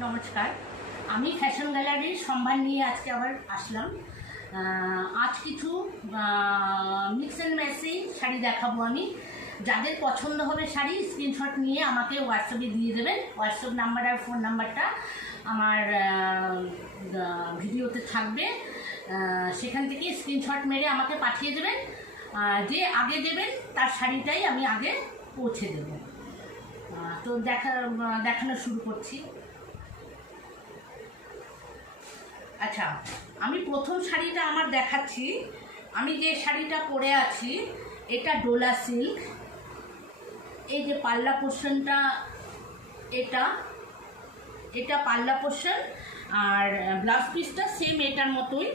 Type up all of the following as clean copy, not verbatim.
নমস্কার, আমি ফ্যাশন গ্যালারির সম্ভার নিয়ে আজকে আবার আসলাম। আজ কিছু মিক্স অ্যান্ড ম্যাচিং শাড়ি দেখাবো আমি। যাদের পছন্দ হবে শাড়ি স্ক্রিনশট নিয়ে আমাকে হোয়াটসঅ্যাপে দিয়ে দেবেন। হোয়াটসঅ্যাপ নাম্বার আর ফোন নাম্বারটা আমার ভিডিওতে থাকবে, সেখান থেকে স্ক্রিনশট মেরে আমাকে পাঠিয়ে দেবেন। যে আগে দেবেন তার শাড়িটাই আমি আগে পৌঁছে দেব। তো দেখানো শুরু করছি। আচ্ছা, আমি প্রথম শাড়িটা আমার দেখাচ্ছি। আমি যে শাড়িটা পরে আছি এটা ডোলা সিল্ক। এই যে পাল্লা পোর্শনটা, এটা পাল্লা পোর্শন, আর ব্লাউজ পিসটা সেম এটার মতোই।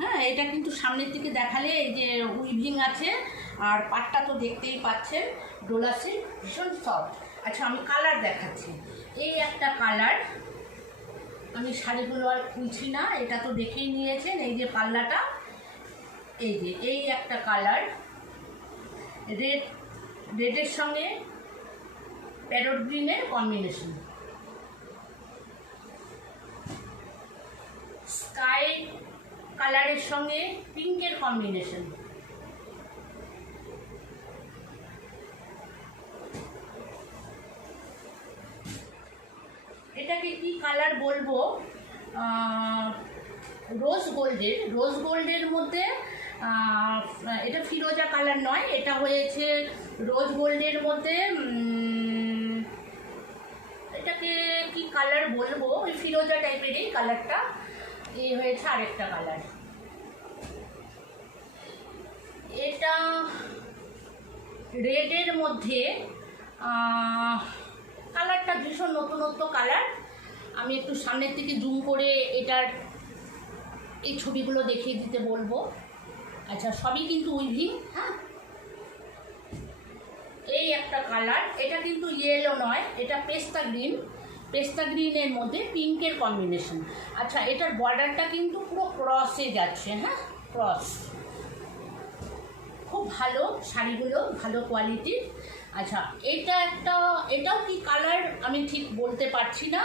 হ্যাঁ, এটা কিন্তু সামনের থেকে দেখালে এই যে উইভিং আছে, আর পাটটা তো দেখতেই পাচ্ছেন। ডোলা সিল্ক ভীষণ সফট। আচ্ছা, আমি কালার দেখাচ্ছি। এই একটা কালার, আমি শাড়িগুলো আর খুলছি না, এটা তো দেখেই নিয়েছেন। এই যে পাল্লাটা, এই একটা কালার, রেডের সঙ্গে প্যারট গ্রিনের কম্বিনেশন, স্কাই কালারের সঙ্গে পিঙ্কের কম্বিনেশন, এটাকে কি কালার বলবো, রোজ গোল্ডের মধ্যে এটা ফিরোজা কালার নয়, এটা হয়েছে রোজ গোল্ডের মধ্যে। এটাকে কি কালার বলবো, ওই ফিরোজা টাইপের এই কালারটা। এই হয়েছে আরেকটা কালার, এটা রেডের মধ্যে। কালারটা ভীষণ নতুনত্ব কালার। আমি একটু সামনের থেকে জুম করে এটার এই ছবিগুলো দেখিয়ে দিতে বলবো। আচ্ছা, সবই কিন্তু উইভিং। হ্যাঁ, এই একটা কালার, এটা কিন্তু ইয়েলো নয়, এটা পেস্তা গ্রিনের মধ্যে পিঙ্কের কম্বিনেশন। আচ্ছা, এটার বর্ডারটা কিন্তু পুরো ক্রসে যাচ্ছে। হ্যাঁ, ক্রস, খুব ভালো শাড়িগুলো, ভালো কোয়ালিটির। আচ্ছা, এটাও কি কালার আমি ঠিক বলতে পারছি না।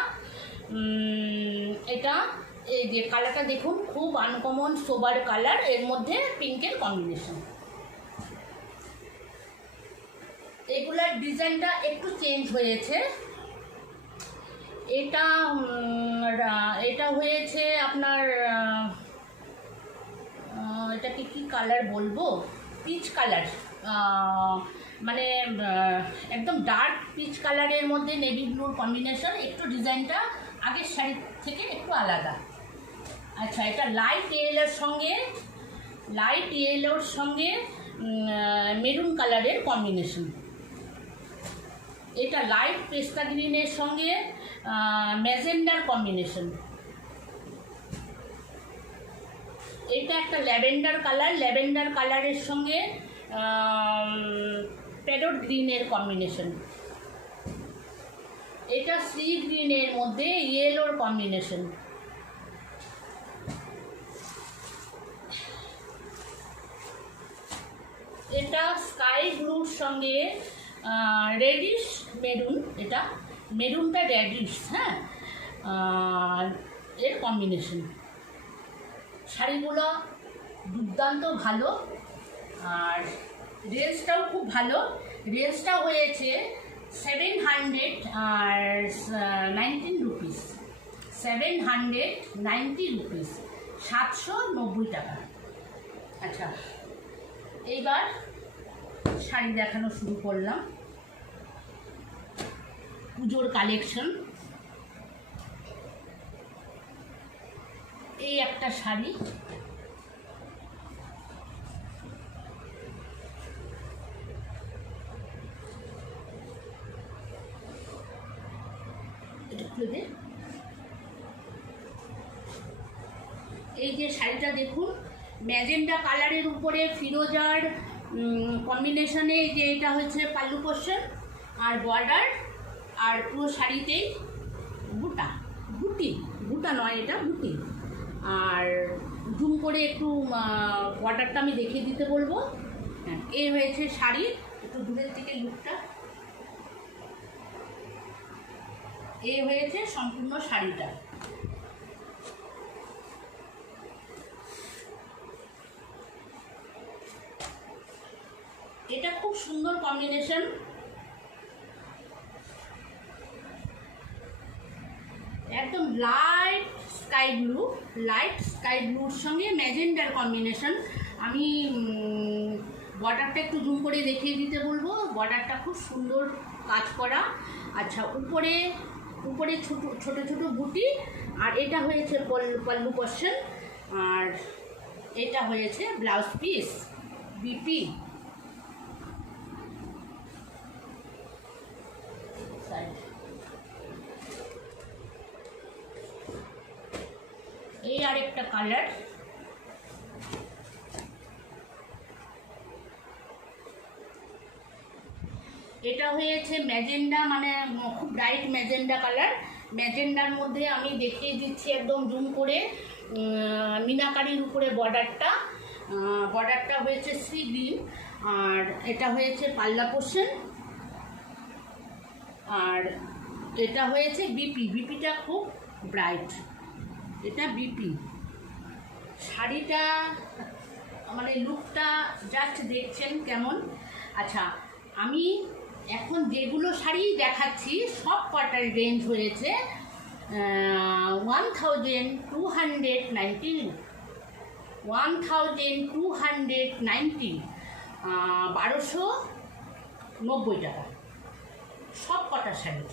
এটা এই যে কালারটা দেখুন, খুব আনকমন সোবার কালার, এর মধ্যে পিঙ্কের কম্বিনেশন। এগুলার ডিজাইনটা একটু চেঞ্জ হয়েছে। এটা হয়েছে আপনার, এটাকে কি কালার বলবো, পিচ কালার, মানে একদম ডার্ক পিচ কালারের মধ্যে নেভি ব্লুর কম্বিনেশন। একটু ডিজাইনটা আগের শাড়ি থেকে একটু আলাদা। আচ্ছা, এটা লাইট ইয়েলোর সঙ্গে মেরুন কালারের কম্বিনেশন। এটা লাইট পেস্তা গ্রিনের সঙ্গে ম্যাজেন্ডার কম্বিনেশন। এটা একটা ল্যাভেন্ডার কালারের সঙ্গে প্যারট গ্রিনের কম্বিনেশন। এটা সি গ্রিনের মধ্যে ইয়েলোর কম্বিনেশন। এটা স্কাই ব্লুর সঙ্গে রেডিশ মেরুন, এটা মেরুনটা রেডিশ। হ্যাঁ, এর কম্বিনেশন। শাড়িগুলো দুর্দান্ত ভালো, আর রেঞ্জটাও খুব ভালো। রেঞ্জটা হয়েছে 719 রুপিস, 790 রুপিস, 790 টাকা। আচ্ছা, এইবার শাড়ি দেখানো শুরু করলাম। পুজোর কালেকশন। এই একটা শাড়ি, এই যে শাড়িটা দেখুন, ম্যাজেন্ডা কালারের উপরে ফিরোজার কম্বিনেশনে। যে এটা হচ্ছে পাল্লু পোর্শন আর বর্ডার, আর পুরো শাড়িতেই বুটা নয়, এটা বুটি। আর জুম করে একটু বর্ডারটা আমি দেখিয়ে দিতে বলবো। হ্যাঁ, এই হয়েছে শাড়ি। একটু দূরের থেকে লুকটা, এই হয়েছে সম্পূর্ণ শাড়িটা। এটা খুব সুন্দর কম্বিনেশন। একদম লাইট স্কাই ব্লুর সঙ্গে ম্যাজেন্ডার কম্বিনেশন। আমি বর্ডারটা একটু জুম করে দেখিয়ে দিতে বলবো। বর্ডারটা খুব সুন্দর কাজ করা। আচ্ছা, উপরে ছোট ছোট বুটি, আর এটা হয়েছে পল্লু পোর্শন, আর এটা হয়েছে ব্লাউজ পিস বিপি। এই আরেকটা কালার, এটা হয়েছে ম্যাজেন্ডা, মানে খুব ব্রাইট ম্যাজেন্ডা কালার। ম্যাজেন্ডার মধ্যে আমি দেখিয়ে দিচ্ছি একদম জুম করে মিনাকারির উপরে বর্ডারটা হয়েছে সি গ্রিন, আর এটা হয়েছে পাল্লা পোর্শন, আর এটা হয়েছে বিপিটা খুব ব্রাইট, এটা বিপি। শাড়িটা মানে লুকটা জাস্ট দেখছেন কেমন। আচ্ছা, আমি এখন যেগুলো শাড়ি দেখাচ্ছি সব কটার রেঞ্জ হয়েছে 1290, 1290 টাকা সব কটা শাড়ি।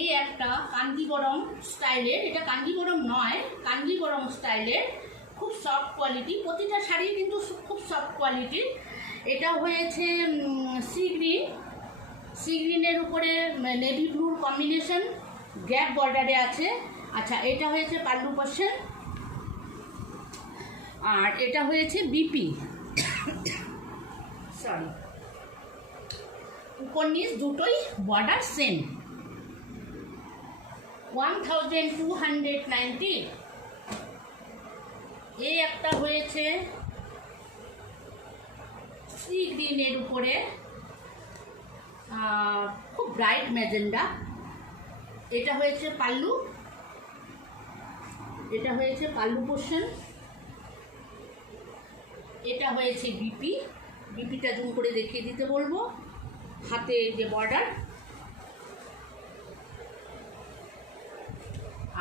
এই একটা কাঞ্জিবরম স্টাইলের, এটা কাঞ্জিবরম নয়, কাঞ্জিবরম স্টাইলের, খুব সফট কোয়ালিটি। প্রতিটা শাড়ি কিন্তু খুব সফট কোয়ালিটির। এটা হয়েছে সি গ্রিনের উপরে নেভি ব্লুর কম্বিনেশন, গ্যাপ বর্ডারে আছে। আচ্ছা, এটা হয়েছে পাল্লু পোর্শন, আর এটা হয়েছে বিপি, সরি, উপর নিচ দুটোই বর্ডার সেম। 1290। এই একটা হয়েছে সি গ্রিনের উপরে খুব ব্রাইট ম্যাজেন্ডা, এটা হয়েছে পাল্লু, এটা হয়েছে পাল্লু পোর্শন, এটা হয়েছে বিপিটা জুম করে দেখিয়ে দিতে বলবো। হাতে যে বর্ডার,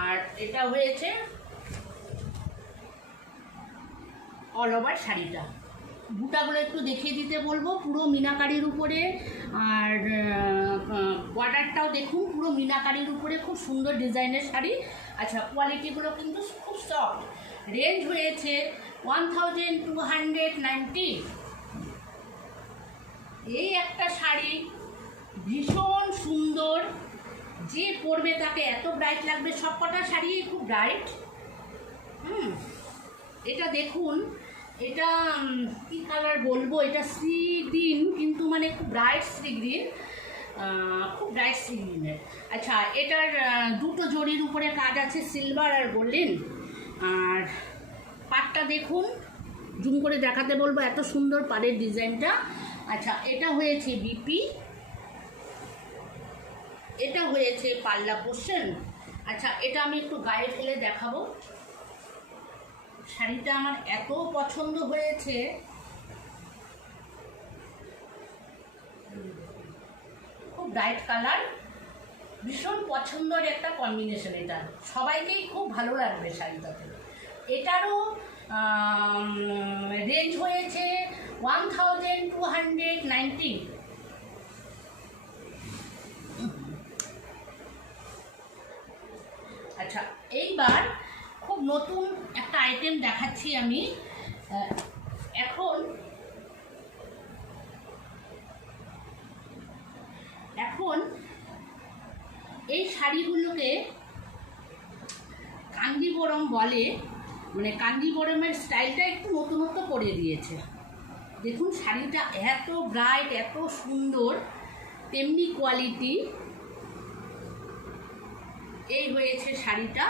আর এটা হয়েছে অল ওভার শাড়িটা। বুটাগুলো একটু দেখিয়ে দিতে বলবো, পুরো মিনাকারির উপরে, আর বর্ডারটাও দেখুন পুরো মিনাকারির উপরে, খুব সুন্দর ডিজাইনের শাড়ি। আচ্ছা, কোয়ালিটিগুলো কিন্তু খুব সফট। রেঞ্জ হয়েছে 1290। এই একটা শাড়ি ভীষণ সুন্দর, যে পরবে তাকে এত ব্রাইট লাগবে। সব কটা শাড়ি খুব ব্রাইট। এটা দেখুন, এটা কি কালার বলবো, এটা সি গ্রিন, কিন্তু মানে খুব ব্রাইট সি গ্রিন, খুব ব্রাইট সি গ্রিনের। আচ্ছা, এটার দুটো জরির উপরে কাজ আছে, সিলভার আর গোল্ডেন। আর পাটটা দেখুন, জুম করে দেখাতে বলবো, এত সুন্দর পাড়ের ডিজাইনটা। আচ্ছা, এটা হয়েছে বিপি, এটা হয়েছে পাল্লা পোর্শন। আচ্ছা, এটা আমি একটু গায়ে ফেলে দেখাবো। শাড়িটা আমার এত পছন্দ হয়েছে, খুব ব্রাইট কালার, ভীষণ পছন্দের একটা কম্বিনেশন। এটা সবাইকেই খুব ভালো লাগবে শাড়িটাতে। এটারও রেঞ্জ হয়েছে 1290। আচ্ছা, এইবার খুব নতুন একটা আইটেম দেখাচ্ছি আমি। এখন এই শাড়িগুলোকে কাঞ্জিবরম বলে, মানে কাঞ্জিবরমের স্টাইলটা একটু নতুনত্ব করে দিয়েছে। দেখুন শাড়িটা এত ব্রাইট, এত সুন্দর, তেমনি কোয়ালিটি। এই হয়েছে শাড়িটা,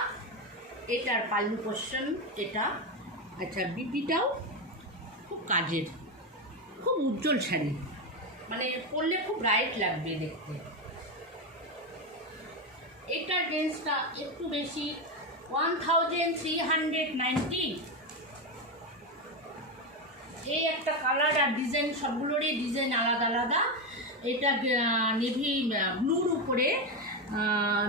এটার পাল্লু পোর্শন এটা। আচ্ছা, বিপিটাও খুব কাজের, খুব উজ্জ্বল শাড়ি, মানে পরলে খুব ব্রাইট লাগবে দেখতে। এটার রেঞ্জটা একটু বেশি, 1390। এই একটা কালার আর ডিজাইন, সবগুলোরই ডিজাইন আলাদা আলাদা। এটা নেভি ব্লুর উপরে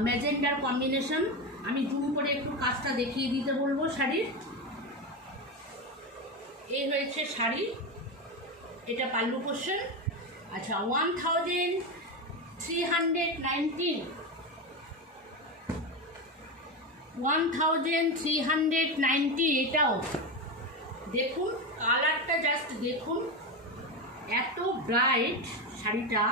ম্যাজেন্ডার কম্বিনেশন। আমি জুম করে একটু কাজটা দেখিয়ে দিতে বলবো শাড়ির। এই হয়েছে শাড়ি, এটা পাল্লু পোর্শন। আচ্ছা, 1390, 1390 এটাও। দেখুন কালারটা, জাস্ট দেখুন, এত ব্রাইট শাড়িটা।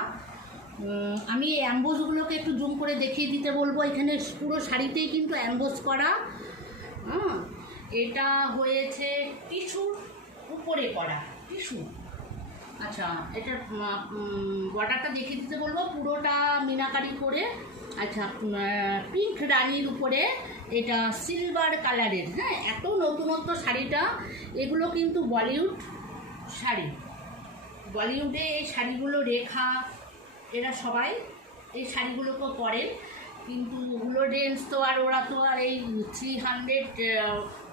আমি এই অ্যাম্বোসগুলোকে একটু জুম করে দেখিয়ে দিতে বলবো। এখানে পুরো শাড়িতেই কিন্তু অ্যাম্বোস করা। এটা হয়েছে টিস্যুর উপরে করা, টিস্যু। আচ্ছা, এটার বর্ডারটা দেখিয়ে দিতে বলবো, পুরোটা মিনাকারি করে। আচ্ছা, পিঙ্ক রানির উপরে এটা সিলভার কালারের। হ্যাঁ, এত নতুনত্ব শাড়িটা। এগুলো কিন্তু বলিউড শাড়ি। বলিউডে এই শাড়িগুলো রেখা, এরা সবাই এই শাড়িগুলোকে পরেন, কিন্তু ওগুলো রেঞ্জ তো আর ওরা তো আর এই 300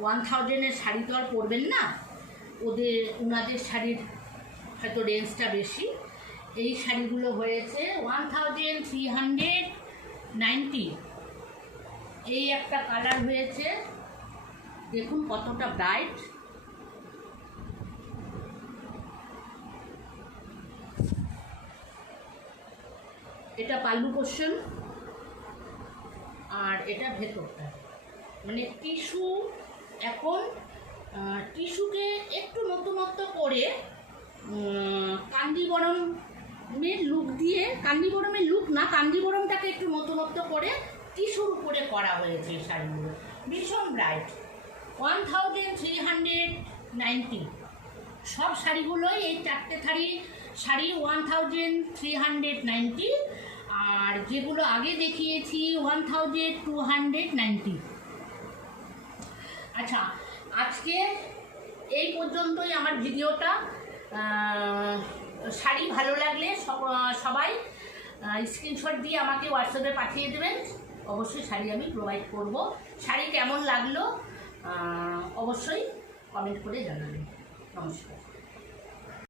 1000-এর শাড়ি তো আর পরবেন না। ওনাদের শাড়ির হয়তো রেঞ্জটা বেশি। এই শাড়িগুলো হয়েছে 1390। এই একটা কালার হয়েছে, দেখুন কতটা ব্রাইট। এটা পাল্লু পোর্শন, আর এটা ভেতরটা, মানে টিস্যু। এখন টিস্যুকে একটু নতুনত্ব করে কাঞ্জিবরমের লুক দিয়ে, কাঞ্জিবরমের লুক না, কাঞ্জিবরমটাকে একটু নতুনত্ব করে টিস্যুর উপরে করা হয়েছে এই শাড়িগুলো। ভীষণ ব্রাইট, 1390। সব শাড়িগুলোই, এই চারটে শাড়ি 1390, আর যেগুলো আগে দেখিয়েছি 1290। আচ্ছা, আজকে এই পর্যন্তই আমার ভিডিওটা। শাড়ি ভালো লাগলে সবাই স্ক্রিনশট দিয়ে আমাকে হোয়াটসঅ্যাপে পাঠিয়ে দেবেন। অবশ্যই শাড়ি আমি প্রোভাইড করব। শাড়ি কেমন লাগলো অবশ্যই কমেন্ট করে জানাবেন। নমস্কার।